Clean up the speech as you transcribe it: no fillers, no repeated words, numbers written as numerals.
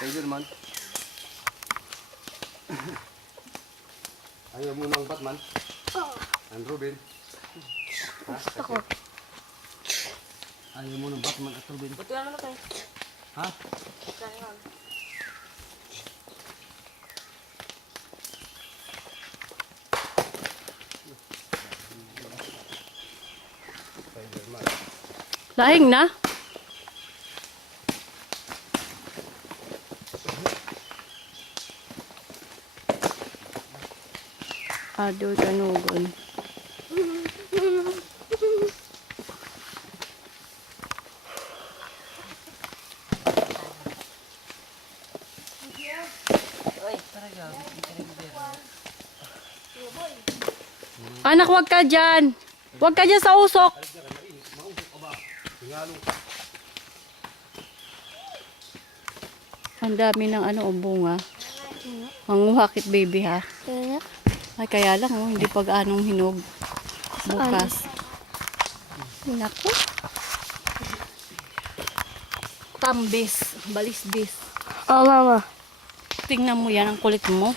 Tiger man. Ayaw mo ng Batman? Ang Robin? Gusto ko. Ayaw mo ng Batman at Robin? Buti naman kayo. Ha? Kaya Tiger man. Lahing na. Adoy kanugon. Anak, wag ka dyan. Wag ka dyan sa usok. Ang dami ng bunga. Manguhakit baby ha. Ay kaya lang hindi pa gaanong hinog. Bukas. Naku. Tambis. Balisbis. Oh, mama. Tingnan mo yan ang kulit mo.